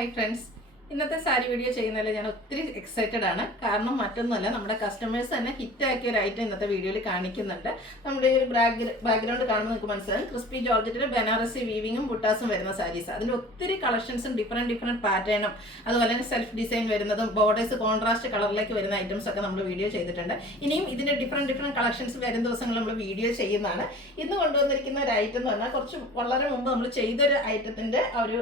Hi friends ഇന്നത്തെ sari video ചെയ്യുന്നതിൽ ഞാൻ ഒത്തിരി എക്സൈറ്റഡ് ആണ്. കാരണം മറ്റൊന്നുമല്ല നമ്മുടെ കസ്റ്റമേഴ്സ് തന്നെ ഹിറ്റ് ആക്കിയ ഒരു ഐറ്റം ഇന്നത്തെ വീഡിയോയിൽ കാണിക്കുന്നുണ്ട്. നമ്മുടെ ഈ ഒരു ബാക്ക്ഗ്രൗണ്ട് കാണുമ്പോൾ നിങ്ങൾക്ക് മനസ്സിലാകും ക്രിസ്പി ജോർജറ്റിൽ ബനാറസി വീവിങ്ങും ബുട്ടാസും വരുന്ന സാരീസ് അതിൽ ഒത്തിരി കളക്ഷൻസും ഡിഫറെന്റ് ഡിഫറെന്റ് പാറ്റേണും അതുപോലെ തന്നെ സെൽഫ് ഡിസൈൻ വരുന്നതും ബോർഡേഴ്സ് കോൺട്രാസ്റ്റ് കളറിലേക്ക് വരുന്ന ഐറ്റംസ് ഒക്കെ നമ്മൾ വീഡിയോ ചെയ്തിട്ടുണ്ട്. ഇനിയും ഇതിന്റെ ഡിഫറെന്റ് ഡിഫറെന്റ് കളക്ഷൻസ് വരും ദിവസങ്ങൾ നമ്മൾ വീഡിയോ ചെയ്യുന്നതാണ്. ഇന്ന് കൊണ്ടുവന്നിരിക്കുന്ന ഒരു ഐറ്റം എന്ന് പറഞ്ഞാൽ കുറച്ച് വളരെ മുമ്പ് നമ്മൾ ചെയ്തൊരു ഐറ്റത്തിന്റെ ഒരു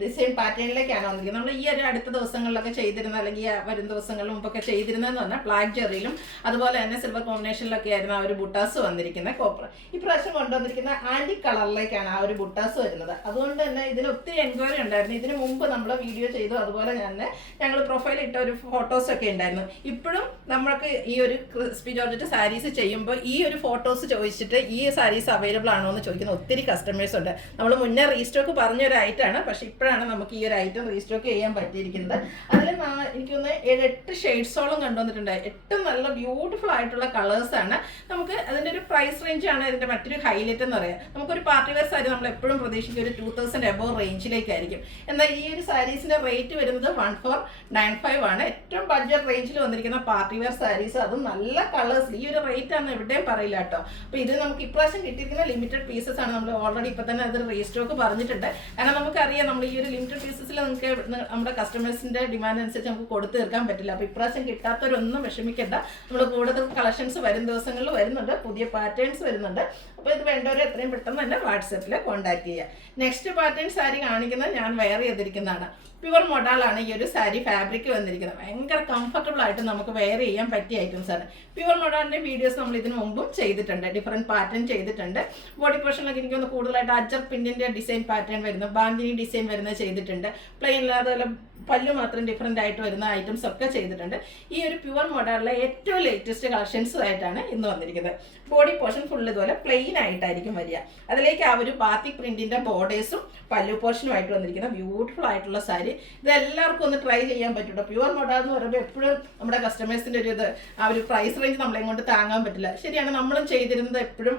ഡിസൈൻ പാറ്റേണിലേക്കാണ് വന്നിരിക്കുന്നത്? നമ്മൾ ഈ ഒരു അടുത്ത ദിവസങ്ങളിലൊക്കെ ചെയ്തിരുന്ന അല്ലെങ്കിൽ വരും ദിവസങ്ങളിൽ മുമ്പൊക്കെ ചെയ്തിരുന്നതെന്ന് പറഞ്ഞാൽ ബ്ലാക്ക് ജെറിയിലും അതുപോലെ തന്നെ സിൽവർ കോമ്പിനേഷനിലൊക്കെ ആയിരുന്നു ആ ഒരു ബുട്ടാസ് വന്നിരിക്കുന്നത്. കോപ്പർ ഈ ഇപ്രാവശ്യം കൊണ്ടുവന്നിരിക്കുന്ന ആന്റി കളറിലേക്കാണ് ആ ഒരു ബുട്ടാസ് വരുന്നത്. അതുകൊണ്ട് തന്നെ ഇതിന് ഒത്തിരി എൻക്വയറി ഉണ്ടായിരുന്നു. ഇതിന് മുമ്പ് നമ്മൾ വീഡിയോ ചെയ്തു. അതുപോലെ തന്നെ ഞങ്ങൾ പ്രൊഫൈൽ ഇട്ട ഒരു ഫോട്ടോസൊക്കെ ഉണ്ടായിരുന്നു. ഇപ്പോഴും നമ്മൾക്ക് ഈ ഒരു ക്രിസ്പി ജോർജറ്റ് സാരീസ് ചെയ്യുമ്പോൾ ഈ ഒരു ഫോട്ടോസ് ചോദിച്ചിട്ട് ഈ സാരീസ് അവൈലബിൾ ആണോ എന്ന് ചോദിക്കുന്ന ഒത്തിരി കസ്റ്റമേഴ്സ് ഉണ്ട്. നമ്മൾ മുന്നേ റീസ്റ്റോക്ക് പറഞ്ഞ ഒരു ഐറ്റാണ് പക്ഷേ ഇപ്പോഴാണ് നമുക്ക് ഈ ഒരു ഐറ്റം റീസ്റ്റോക്ക് ചെയ്യാൻ പറ്റിയിരിക്കുന്നത്. അതിൽ എനിക്കൊന്ന് എട്ട് ഷെയ്ഡ്സോളം കണ്ടുവന്നിട്ടുണ്ട്. എട്ട് നല്ല ബ്യൂട്ടിഫുൾ ആയിട്ടുള്ള കളേഴ്സ് ആണ്. നമുക്ക് അതിന്റെ ഒരു പ്രൈസ് റേഞ്ച് ആണ് ഇതിന്റെ മറ്റൊരു ഹൈലൈറ്റ് എന്ന് പറയാം. നമുക്കൊരു പാർട്ടി വെയർ സാരി നമ്മൾ എപ്പോഴും പ്രതീക്ഷിക്കുക ഒരു ടു തൗസൻഡ് എബോ റേഞ്ചിലേക്കായിരിക്കും എന്നാൽ ഈ ഒരു സാരീസിന്റെ റേറ്റ് വരുന്നത് വൺ ഫോർ നയൻ ഫൈവ് ആണ്. ഏറ്റവും ബഡ്ജറ്റ് റേഞ്ചിൽ വന്നിരിക്കുന്ന പാർട്ടി വെയർ സാരീസ് അതും നല്ല കളേഴ്സ് ഈ ഒരു റേറ്റ് ആണ് എവിടെയും പറയില്ല കേട്ടോ. അപ്പോൾ ഇത് നമുക്ക് ഇപ്രാവശ്യം കിട്ടിയിരിക്കുന്ന ലിമിറ്റഡ് പീസസ് ആണ്. നമ്മൾ ഓൾറെഡി ഇപ്പോൾ തന്നെ അത് റീസ്റ്റോക്ക് പറഞ്ഞിട്ടുണ്ട്. കാരണം നമുക്കറിയാം നമ്മൾ ഈ ഒരു ലിമിറ്റഡ് പീസസിൽ നമുക്ക് നമ്മുടെ കസ്റ്റമേഴ്സിന്റെ ഡിമാൻഡ് അനുസരിച്ച് നമുക്ക് കൊടുത്തു തീർക്കാൻ പറ്റില്ല. അപ്പോൾ ഇപ്രാവശ്യം കിട്ടാത്തവരൊന്നും വിഷമിക്കേണ്ട. നമ്മൾ കൂടുതൽ കളക്ഷൻസ് വരും ദിവസങ്ങളിൽ വരുന്നുണ്ട്. പുതിയ പാറ്റേൺസ് വരുന്നുണ്ട്. അപ്പോൾ ഇത് വേണ്ടവരെ എത്രയും പെട്ടെന്ന് തന്നെ വാട്സപ്പിൽ കോൺടാക്ട് ചെയ്യുക നെക്സ്റ്റ് പാറ്റേൺ സാരി കാണിക്കുന്നത് ഞാൻ വെയർ ചെയ്തിരിക്കുന്നതാണ്. പ്യുവർ മൊഡാലാണ് ഈ ഒരു സാരി ഫാബ്രിക് വന്നിരിക്കുന്നത്. ഭയങ്കര കംഫർട്ടബിൾ ആയിട്ട് നമുക്ക് വെയർ ചെയ്യാൻ പറ്റിയ ഐറ്റംസ് ആണ്. പ്യുവർ മൊഡാലിന്റെ വീഡിയോസ് നമ്മൾ ഇതിനു മുമ്പും ചെയ്തിട്ടുണ്ട്. ഡിഫറെന്റ് പാറ്റേൺ ചെയ്തിട്ടുണ്ട്. ബോഡി പോർഷനിലൊക്കെ എനിക്കൊന്ന് കൂടുതലായിട്ട് അജർ പിന്നിന്റെ ഡിസൈൻ പാറ്റേൺ വരുന്നു. ബാന്തിനി ഡിസൈൻ വരുന്നത് ചെയ്തിട്ടുണ്ട്. പ്ലെയിൻ അതുപോലെ പല്ലു മാത്രം ഡിഫറെന്റ് ആയിട്ട് വരുന്ന ഐറ്റംസ് ഒക്കെ ചെയ്തിട്ടുണ്ട്. ഈ ഒരു പ്യുവർ മോഡലിലെ ഏറ്റവും ലേറ്റസ്റ്റ് കളക്ഷൻസ് ആയിട്ടാണ് ഇന്ന് വന്നിരിക്കുന്നത്. ബോഡി പോർഷൻ ഫുൾ ഇതുപോലെ പ്ലെയിൻ ആയിട്ടായിരിക്കും വരിക. അതിലേക്ക് ആ ഒരു ബാത്തിക് പ്രിന്റിന്റെ ബോർഡേഴ്സും പല്ലു പോർഷനും ആയിട്ട് വന്നിരിക്കുന്ന ബ്യൂട്ടിഫുൾ ആയിട്ടുള്ള സാരി ഇത് എല്ലാവർക്കും ഒന്ന് ട്രൈ ചെയ്യാൻ പറ്റുള്ളൂ പ്യുവർ മോഡൽ എന്ന് പറയുമ്പോൾ എപ്പോഴും നമ്മുടെ കസ്റ്റമേഴ്സിന്റെ ഒരു ഇത് ആ ഒരു പ്രൈസ് റേഞ്ച് നമ്മളെ കൊണ്ട് താങ്ങാൻ പറ്റില്ല. ശരിയാണ് നമ്മളും ചെയ്തിരുന്നത് എപ്പോഴും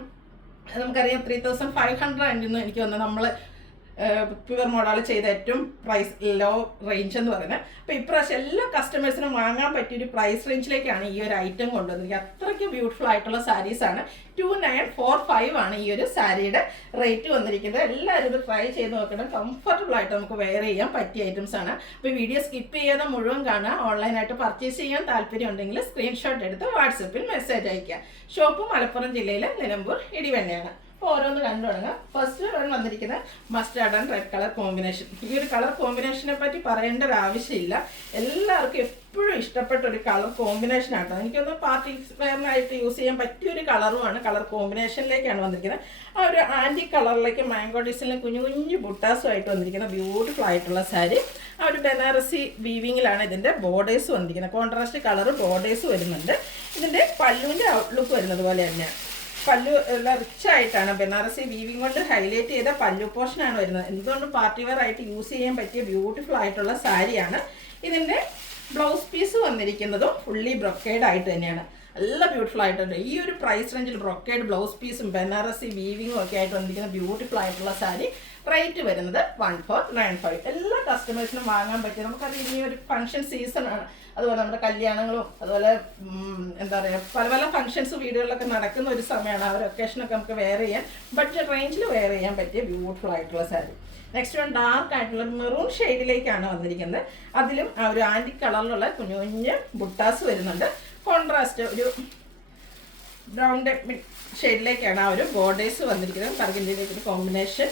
നമുക്കറിയാം ത്രീ തൗസൻഡ് ഫൈവ് ഹൺഡ്രഡ് ആയിരുന്നു എനിക്ക് വന്നത് നമ്മൾ പ്യുവർ മോഡൽ ചെയ്ത ഏറ്റവും പ്രൈസ് ലോ റേഞ്ച് എന്ന് പറയുന്നത്. അപ്പോൾ ഇപ്രാവശ്യം എല്ലാ കസ്റ്റമേഴ്സിനും വാങ്ങാൻ പറ്റിയ ഒരു പ്രൈസ് റേഞ്ചിലേക്കാണ് ഈ ഒരു ഐറ്റം കൊണ്ടുവന്നത്. അത്രയ്ക്ക് ബ്യൂട്ടിഫുൾ ആയിട്ടുള്ള സാരീസാണ് ടു നയൻ ഫോർ ഫൈവ് ആണ് ഈ ഒരു സാരിയുടെ റേറ്റ് വന്നിരിക്കുന്നത്. എല്ലാവരും ഇത് ട്രൈ ചെയ്ത് നോക്കണം. കംഫർട്ടബിൾ ആയിട്ട് നമുക്ക് വെയർ ചെയ്യാൻ പറ്റിയ ഐറ്റംസ് ആണ്. അപ്പോൾ വീഡിയോ സ്കിപ്പ് ചെയ്യാതെ മുഴുവൻ കാണുക. ഓൺലൈനായിട്ട് പർച്ചേസ് ചെയ്യാൻ താല്പര്യം ഉണ്ടെങ്കിൽ സ്ക്രീൻഷോട്ട് എടുത്ത് വാട്സപ്പിൽ മെസ്സേജ് അയയ്ക്കുക. ഷോപ്പ് മലപ്പുറം ജില്ലയിലെ നിലമ്പൂർ ഇടിവെണ്ണയാണ്. അപ്പോൾ ഓരോന്ന് കണ്ടു തുടങ്ങാം. ഫസ്റ്റ് വന്നിരിക്കുന്നത് mustard and red colour combination ഈ ഒരു കളർ കോമ്പിനേഷനെ പറ്റി പറയേണ്ട ഒരു ആവശ്യമില്ല. എല്ലാവർക്കും എപ്പോഴും ഇഷ്ടപ്പെട്ട ഒരു കളർ കോമ്പിനേഷൻ ആട്ടോ എനിക്കൊന്ന് പാർട്ടി വെയറിനായിട്ട് യൂസ് ചെയ്യാൻ പറ്റിയ ഒരു കളറുമാണ് കളർ കോമ്പിനേഷനിലേക്കാണ് വന്നിരിക്കുന്നത്. ആ ഒരു ആന്റി കളറിലേക്ക് മാംഗോ ഡിസൈനിൽ കുഞ്ഞു കുഞ്ഞു ബുട്ടാസുമായിട്ട് വന്നിരിക്കുന്ന ബ്യൂട്ടിഫുൾ ആയിട്ടുള്ള സാരി ആ ഒരു ബനാറസി വീവിങ്ങിലാണ് ഇതിന്റെ ബോർഡേഴ്സ് വന്നിരിക്കുന്നത്. കോൺട്രാസ്റ്റ് കളർ ബോർഡേഴ്സ് വരുന്നുണ്ട്. ഇതിന്റെ പല്ലുവിന്റെ ഔട്ട്ലുക്ക് വരുന്നത് പോലെ തന്നെയാണ്. പല്ലു റിച്ച് ആയിട്ടാണ് ബനാറസി വീവിങ് കൊണ്ട് ഹൈലൈറ്റ് ചെയ്ത പല്ലു പോർഷനാണ് വരുന്നത്. എന്തുകൊണ്ട് പാർട്ടി വെയർ ആയിട്ട് യൂസ് ചെയ്യാൻ പറ്റിയ ബ്യൂട്ടിഫുൾ ആയിട്ടുള്ള സാരിയാണ്. ഇതിന്റെ ബ്ലൗസ് പീസ് വന്നിരിക്കുന്നതും ഫുള്ളി ബ്രൊക്കേഡ് ആയിട്ട് തന്നെയാണ്. നല്ല ബ്യൂട്ടിഫുൾ ആയിട്ടുണ്ട്. ഈ ഒരു പ്രൈസ് റേഞ്ചിൽ റൊക്കേഡ് ബ്ലൗസ് പീസും ബനാറസി വീവിങ്ങും ഒക്കെ ആയിട്ട് വന്നിരിക്കുന്ന ബ്യൂട്ടിഫുൾ ആയിട്ടുള്ള സാരി റേറ്റ് വരുന്നത് വൺ ഫോർ നയൻ ഫൈവ് എല്ലാ കസ്റ്റമേഴ്സിനും വാങ്ങാൻ പറ്റും നമുക്കറിയാം ഇനി ഒരു ഫംഗ്ഷൻ സീസൺ ആണ്. അതുപോലെ നമ്മുടെ കല്യാണങ്ങളും അതുപോലെ എന്താ പറയുക പല പല ഫംഗ്ഷൻസ് വീടുകളിലൊക്കെ നടക്കുന്ന ഒരു സമയമാണ് ആ ഒരു ഒക്കേഷനൊക്കെ നമുക്ക് വെയർ ചെയ്യാൻ ബഡ്ജറ്റ് റേഞ്ചിൽ വെയർ ചെയ്യാൻ പറ്റിയ ബ്യൂട്ടിഫുൾ ആയിട്ടുള്ള സാരി നെക്സ്റ്റ് വൺ ഡാർക്ക് ആയിട്ടുള്ള മെറൂൺ ഷെയ്ഡിലേക്കാണ് വന്നിരിക്കുന്നത്. അതിലും ആ ഒരു ആന്റി കളറിലുള്ള കുഞ്ഞു കുഞ്ഞ് ബുട്ടാസ് വരുന്നുണ്ട്. കോൺട്രാസ്റ്റ് ഒരു ബ്രൗൺ ഷെയ്ഡിലേക്കാണ് ആ ഒരു ബോർഡേഴ്സ് വന്നിരിക്കുന്നത്. ഒരു കോമ്പിനേഷൻ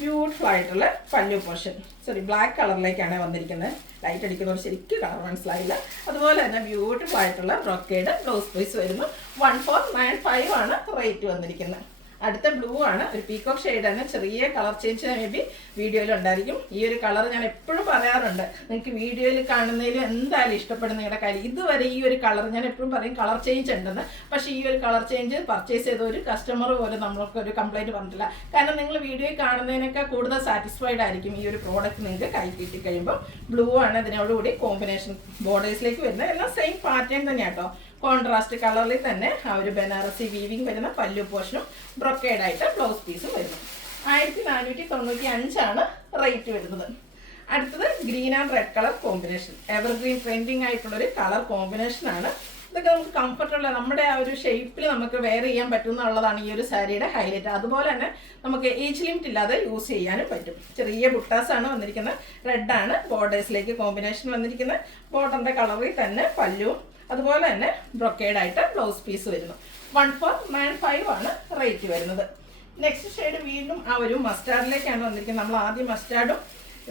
ബ്യൂട്ടിഫുൾ ആയിട്ടുള്ള പല്ലു പോർഷൻ സോറി ബ്ലാക്ക് കളറിലേക്കാണ് വന്നിരിക്കുന്നത്. ലൈറ്റ് അടിക്കുന്നവർ ശരിക്കും കളർ മനസ്സിലായില്ല. അതുപോലെ തന്നെ ബ്യൂട്ടിഫുൾ ആയിട്ടുള്ള ബ്രൊക്കേഡ് ബ്ലൗസ് പീസ് വരുന്നു. വൺ ഫോർ നയൻ ഫൈവ് ആണ് റേറ്റ് വന്നിരിക്കുന്നത്. അടുത്ത ബ്ലൂ ആണ്. ഒരു പീക്കോക്ക് ഷെയ്ഡാണ് ചെറിയ കളർ ചേഞ്ച് മേ ബി വീഡിയോയിൽ ഉണ്ടായിരിക്കും. ഈ ഒരു കളർ ഞാൻ എപ്പോഴും പറയാറുണ്ട്. നിങ്ങൾക്ക് വീഡിയോയിൽ കാണുന്നതിൽ എന്തായാലും ഇഷ്ടപ്പെടുന്ന നിങ്ങളുടെ കാര്യം. ഇതുവരെ ഈ ഒരു കളർ ഞാൻ എപ്പോഴും പറയും കളർ ചേഞ്ച് ഉണ്ടെന്ന്. പക്ഷേ ഈ ഒരു കളർ ചേഞ്ച് പർച്ചേസ് ചെയ്ത ഒരു കസ്റ്റമർ പോലും നമ്മൾക്ക് ഒരു കംപ്ലൈന്റ് പറഞ്ഞിട്ടില്ല. കാരണം നിങ്ങൾ വീഡിയോയിൽ കാണുന്നതിനൊക്കെ കൂടുതൽ സാറ്റിസ്ഫൈഡ് ആയിരിക്കും ഈ ഒരു പ്രോഡക്റ്റ് നിങ്ങൾക്ക് കൈ കിട്ടി കഴിയുമ്പോൾ ബ്ലൂ ആണ്. ഇതിനോടുകൂടി കോമ്പിനേഷൻ ബോർഡേഴ്സിലേക്ക് വരുന്നത്. എല്ലാം സെയിം പാറ്റേൺ തന്നെയാണ് കേട്ടോ കോൺട്രാസ്റ്റ് കളറിൽ തന്നെ ആ ഒരു ബനാറസി വീവിങ് വരുന്ന പല്ലു പോർഷനും ബ്രൊക്കേഡായിട്ട് ബ്ലൗസ് പീസും വരുന്നു ആയിരത്തി നാനൂറ്റി തൊണ്ണൂറ്റി അഞ്ചാണ് റേറ്റ് വരുന്നത്. അടുത്തത് green and red colour combination evergreen trending ആയിട്ടുള്ള ഒരു കളർ കോമ്പിനേഷൻ ആണ്. ഇതൊക്കെ നമുക്ക് കംഫർട്ടബിൾ നമ്മുടെ ആ ഒരു ഷേപ്പിൽ നമുക്ക് വെയർ ചെയ്യാൻ പറ്റും എന്നുള്ളതാണ് ഈ ഒരു സാരിയുടെ ഹൈലൈറ്റ് അതുപോലെ തന്നെ നമുക്ക് ഏജ് ലിമിറ്റ് ഇല്ലാതെ യൂസ് ചെയ്യാനും പറ്റും. ചെറിയ ആണ് വന്നിരിക്കുന്നത്. റെഡ് ആണ് ബോർഡേഴ്സിലേക്ക് കോമ്പിനേഷൻ വന്നിരിക്കുന്നത്. ബോർഡറിന്റെ കളറിൽ തന്നെ പല്ലുവും അതുപോലെ തന്നെ ബ്രൊക്കേഡ് ആയിട്ട് ബ്ലൗസ് പീസ് വരുന്നു. വൺ ഫോർ നയൻ ഫൈവ് ആണ് റേറ്റ് വരുന്നത്. നെക്സ്റ്റ് ഷെയ്ഡ് വീണ്ടും ആ ഒരു മസ്റ്റാർഡിലേക്കാണ് വന്നിരിക്കുന്നത്. നമ്മൾ ആദ്യം മസ്റ്റാർഡും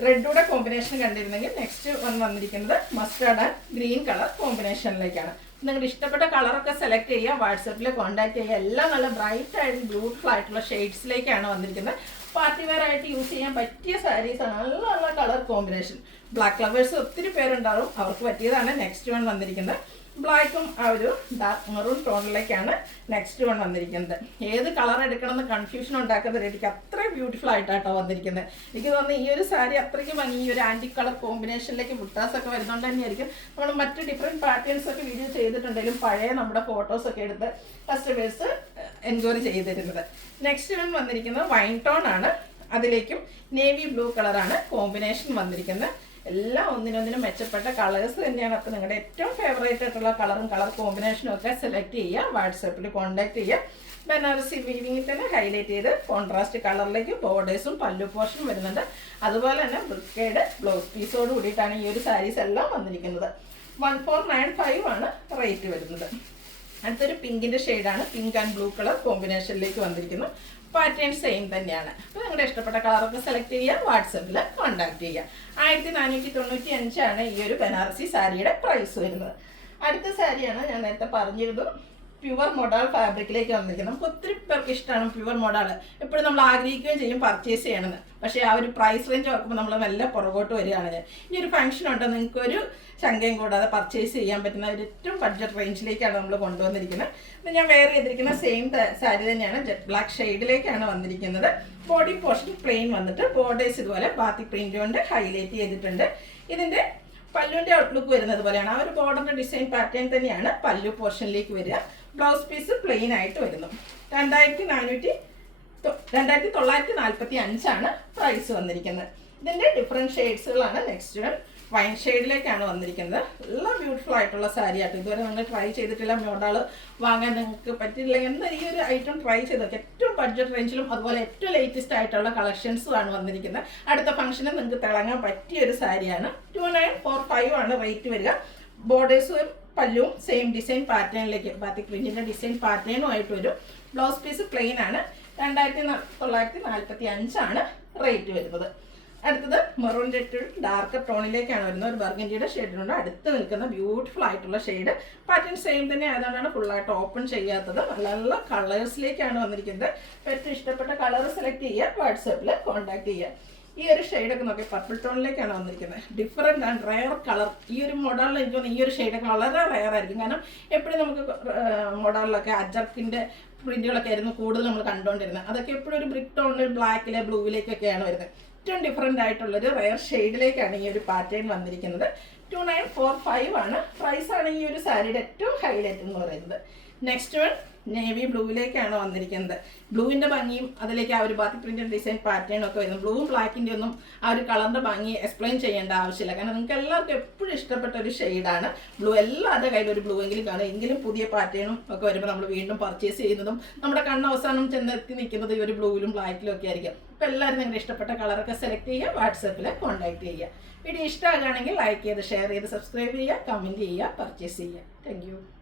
റെഡൂടെ കോമ്പിനേഷൻ കണ്ടിരുന്നെങ്കിൽ നെക്സ്റ്റ് വന്ന് വന്നിരിക്കുന്നത് മസ്റ്റാർഡ് ആൻഡ് ഗ്രീൻ കളർ കോമ്പിനേഷനിലേക്കാണ് നിങ്ങളുടെ ഇഷ്ടപ്പെട്ട കളറൊക്കെ സെലക്ട് ചെയ്യുക വാട്സപ്പിൽ കോൺടാക്ട് ചെയ്യുക. എല്ലാം നല്ല ബ്രൈറ്റ് ആയിട്ട് ബ്യൂട്ടിഫുൾ ആയിട്ടുള്ള ഷെയ്ഡ്സിലേക്കാണ് വന്നിരിക്കുന്നത്. പാർട്ടി വെയർ ആയിട്ട് യൂസ് ചെയ്യാൻ പറ്റിയ സാരീസ് ആണ്. നല്ല നല്ല കളർ കോമ്പിനേഷൻ ബ്ലാക്ക് ലവേഴ്സ് ഒത്തിരി പേരുണ്ടാവും. അവർക്ക് പറ്റിയതാണ് നെക്സ്റ്റ് വൺ വന്നിരിക്കുന്നത്. ബ്ലാക്കും ആ ഒരു ഡാർക്ക് മെറൂൺ ടോണിലേക്കാണ് നെക്സ്റ്റ് വൺ വന്നിരിക്കുന്നത്. ഏത് കളർ എടുക്കണമെന്ന് കൺഫ്യൂഷൻ ഉണ്ടാക്കുന്ന രീതിക്ക് അത്രയും ബ്യൂട്ടിഫുൾ ആയിട്ടാട്ടോ വന്നിരിക്കുന്നത്. എനിക്ക് തോന്നുന്നു ഈ ഒരു സാരി അത്രയ്ക്ക് ഭംഗി ഈ ഒരു ആന്റി കളർ കോമ്പിനേഷനിലേക്ക് ബുട്ടാസൊക്കെ വരുന്നതുകൊണ്ട് തന്നെയായിരിക്കും നമ്മൾ മറ്റ് ഡിഫറെന്റ് പാറ്റേൺസ് ഒക്കെ വീഡിയോ ചെയ്തിട്ടുണ്ടെങ്കിലും പഴയ നമ്മുടെ ഫോട്ടോസൊക്കെ എടുത്ത് കസ്റ്റമേഴ്സ് എൻക്വയറി ചെയ്തിരുന്നത്. നെക്സ്റ്റ് വൺ വന്നിരിക്കുന്നത് വൈൻ ടോൺ ആണ്. അതിലേക്കും നേവി ബ്ലൂ കളറാണ് കോമ്പിനേഷൻ വന്നിരിക്കുന്നത്. എല്ലാം ഒന്നിനൊന്നിനും മെച്ചപ്പെട്ട കളേഴ്സ് തന്നെയാണ്. അപ്പോൾ നിങ്ങളുടെ ഏറ്റവും ഫേവറേറ്റ് ആയിട്ടുള്ള കളറും കളർ കോമ്പിനേഷനും ഒക്കെ സെലക്ട് ചെയ്യുക. വാട്സപ്പിൽ കോൺടാക്ട് ചെയ്യുക. ബനാറസി വീവിങ്ങിൽ തന്നെ ഹൈലൈറ്റ് ചെയ്ത് കോൺട്രാസ്റ്റ് കളറിലേക്ക് ബോർഡേഴ്സും പല്ലു പോർഷനും വരുന്നുണ്ട്. അതുപോലെ തന്നെ ബ്രിക്കേഡ് ബ്ലൗസ് പീസോട് കൂടിയിട്ടാണ് ഈ ഒരു സാരീസ് എല്ലാം വന്നിരിക്കുന്നത്. വൺ ഫോർ നയൻ ഫൈവ് ആണ് റേറ്റ് വരുന്നത്. അടുത്തൊരു പിങ്കിന്റെ ഷെയ്ഡാണ് പിങ്ക് ആൻഡ് ബ്ലൂ കളർ കോമ്പിനേഷനിലേക്ക് വന്നിരിക്കുന്നു. പാറ്റേൺ സെയിം തന്നെയാണ്. അപ്പോൾ നിങ്ങളുടെ ഇഷ്ടപ്പെട്ട കളറൊക്കെ സെലക്ട് ചെയ്യുക വാട്സപ്പിൽ കോൺടാക്ട് ചെയ്യുക. ആയിരത്തി നാനൂറ്റി തൊണ്ണൂറ്റി അഞ്ചാണ് ഈ ഒരു ബനാറസി സാരിയുടെ പ്രൈസ് വരുന്നത്. അടുത്ത സാരിയാണ് ഞാൻ നേരത്തെ പറഞ്ഞിരുന്നു. പ്യുവർ മോഡൽ ഫാബ്രിക്കിലേക്ക് വന്നിരിക്കുന്നത്. നമുക്ക് ഒത്തിരി പേർക്ക് ഇഷ്ടമാണ് പ്യുവർ മോഡൽ എപ്പോഴും നമ്മൾ ആഗ്രഹിക്കുകയും ചെയ്യും പർച്ചേസ് ചെയ്യണമെന്ന്. പക്ഷേ ആ ഒരു പ്രൈസ് റേഞ്ച് ഓർക്കുമ്പോൾ നമ്മൾ നല്ല പുറകോട്ട് വരികയാണ് ഇനി ഒരു ഫംഗ്ഷൻ ഉണ്ടോ? നിങ്ങൾക്ക് ഒരു ശങ്കയും കൂടാതെ പർച്ചേസ് ചെയ്യാൻ പറ്റുന്ന ഒരു ഏറ്റവും ബഡ്ജറ്റ് റേഞ്ചിലേക്കാണ് നമ്മൾ കൊണ്ടുവന്നിരിക്കുന്നത്. ഞാൻ വെയർ ചെയ്തിരിക്കുന്ന സെയിം സാരി തന്നെയാണ്. ജെറ്റ് ബ്ലാക്ക് ഷെയ്ഡിലേക്കാണ് വന്നിരിക്കുന്നത്. ബോഡി പോർഷൻ പ്ലെയിൻ വന്നിട്ട് ബോർഡേഴ്സ് ഇതുപോലെ ബാത്തി പ്രിന്റ് കൊണ്ട് ഹൈലൈറ്റ് ചെയ്തിട്ടുണ്ട്. ഇതിന്റെ പല്ലുവിന്റെ ഔട്ട്ലുക്ക് വരുന്നത് പോലെയാണ്. ആ ഒരു ബോർഡറിന്റെ ഡിസൈൻ പാറ്റേൺ തന്നെയാണ് പല്ലു പോർഷനിലേക്ക് വരിക. ബ്ലൗസ് പീസ് പ്ലെയിൻ ആയിട്ട് വരുന്നു. രണ്ടായിരത്തി നാനൂറ്റി രണ്ടായിരത്തി തൊള്ളായിരത്തി നാൽപ്പത്തി അഞ്ചാണ് പ്രൈസ് വന്നിരിക്കുന്നത്. ഇതിന്റെ ഡിഫറെന്റ് ഷെയ്ഡ്സുകളാണ് നെക്സ്റ്റ് വൺ വൈൻ ഷെയ്ഡിലേക്കാണ് വന്നിരിക്കുന്നത്. എല്ലാം ബ്യൂട്ടിഫുൾ ആയിട്ടുള്ള സാരി ആട്ടോ. ഇതുവരെ നിങ്ങൾ ട്രൈ ചെയ്തിട്ടില്ല. മോഡാൾ വാങ്ങാൻ നിങ്ങൾക്ക് പറ്റില്ല എന്ന ഈ ഒരു ഐറ്റം ട്രൈ ചെയ്ത് ഏറ്റവും ബഡ്ജറ്റ് റേഞ്ചിലും അതുപോലെ ഏറ്റവും ലേറ്റസ്റ്റ് ആയിട്ടുള്ള കളക്ഷൻസും ആണ് വന്നിരിക്കുന്നത്. അടുത്ത ഫംഗ്ഷന് നിങ്ങൾക്ക് തിളങ്ങാൻ പറ്റിയ ഒരു സാരിയാണ് ടു നയൻ ഫോർ ഫൈവ് ആണ് റേറ്റ് വരിക. ബോർഡേഴ്സും പല്ലുവും സെയിം ഡിസൈൻ പാറ്റേണിലേക്ക് ബാത്തിക് പ്രിന്റിന്റെ ഡിസൈൻ പാറ്റേണും ആയിട്ട് വരും. ബ്ലൗസ് പീസ് പ്ലെയിൻ ആണ്. രണ്ടായിരത്തി തൊള്ളായിരത്തി നാൽപ്പത്തി അഞ്ചാണ് റേറ്റ് വരുന്നത്. അടുത്തത് മെറൂൺ റെഡ് ഡാർക്ക് ടോണിലേക്കാണ് വരുന്നത്. ഒരു ബർഗൻജിയുടെ ഷെയ്ഡിനുണ്ട് അടുത്ത് നിൽക്കുന്ന ബ്യൂട്ടിഫുൾ ആയിട്ടുള്ള ഷെയ്ഡ് പാറ്റേൺ സെയിം തന്നെ ആയതുകൊണ്ടാണ് ഫുള്ളായിട്ട് ഓപ്പൺ ചെയ്യാത്തത്. നല്ല നല്ല കളേഴ്സിലേക്കാണ് വന്നിരിക്കുന്നത്. ഏറ്റവും ഇഷ്ടപ്പെട്ട കളർ സെലക്ട് ചെയ്യുക. വാട്സാപ്പിൽ കോൺടാക്ട് ചെയ്യുക. ഈ ഒരു ഷെയ്ഡൊക്കെ നോക്കി പർപ്പിൾ ടോണിലേക്കാണ് വന്നിരിക്കുന്നത് ഡിഫറെന്റ് ആൻഡ് റയർ കളർ ഈ ഒരു മോഡലിൽ എനിക്ക് തോന്നുന്നു ഈ ഒരു ഷെയ്ഡൊക്കെ വളരെ റയർ ആയിരിക്കും. കാരണം എപ്പോഴും നമുക്ക് മോഡലിലൊക്കെ അജർക്കിന്റെ പ്രിന്റുകളൊക്കെ ആയിരുന്നു കൂടുതൽ നമ്മൾ കണ്ടുകൊണ്ടിരുന്നത് അതൊക്കെ എപ്പോഴും ഒരു ബ്രിക് ടോണിൽ ബ്ലാക്കിലെ ബ്ലൂവിലേക്കൊക്കെയാണ് വരുന്നത് ഏറ്റവും ഡിഫറെന്റ് ആയിട്ടുള്ളൊരു റയർ ഷെയ്ഡിലേക്കാണ് ഈ ഒരു പാറ്റേൺ വന്നിരിക്കുന്നത്. ടു നയൻ ഫോർ ഫൈവ് ആണ്. പ്രൈസാണ് ഈ ഒരു സാരിയുടെ ഏറ്റവും ഹൈലൈറ്റ് എന്ന് പറയുന്നത്. നെക്സ്റ്റ് വൺ നേവി ബ്ലൂവിലേക്കാണ് വന്നിരിക്കുന്നത്. ബ്ലൂവിന്റെ ഭംഗിയും അതിലേക്ക് ആ ഒരു ബാത്തി പ്രിന്റഡ് ഡിസൈൻ പാറ്റേൺ ഒക്കെ വരുന്നു. ബ്ലൂവും ബ്ലാക്കിന്റെ ഒന്നും ആ ഒരു കളറിന്റെ ഭംഗി എക്സ്പ്ലെയിൻ ചെയ്യേണ്ട ആവശ്യമില്ല. കാരണം നിങ്ങൾക്ക് എല്ലാവർക്കും എപ്പോഴും ഇഷ്ടപ്പെട്ട ഒരു ഷെയ്ഡാണ് ബ്ലൂ എല്ലാവരുടെ കയ്യിൽ ഒരു ബ്ലൂ എങ്കിലും കാണും. എങ്കിലും പുതിയ പാറ്റേണും ഒക്കെ വരുമ്പോൾ നമ്മൾ വീണ്ടും പർച്ചേസ് ചെയ്യുന്നതും നമ്മുടെ കണ്ണ് അവസാനം ചെന്നെത്തി നിൽക്കുന്നത് ഈ ഒരു ബ്ലൂവിലും ബ്ലാക്കിലും ഒക്കെ ആയിരിക്കും. അപ്പോൾ എല്ലാവരും നിങ്ങളുടെ ഇഷ്ടപ്പെട്ട കളറൊക്കെ സെലക്ട് ചെയ്യുക വാട്സപ്പിൽ കോൺടാക്ട് ചെയ്യുക. വീഡിയോ ഇഷ്ടമാകുകയാണെങ്കിൽ ലൈക്ക് ചെയ്ത് ഷെയർ ചെയ്ത് സബ്സ്ക്രൈബ് ചെയ്യുക കമന്റ് ചെയ്യുക പർച്ചേസ് ചെയ്യുക. താങ്ക്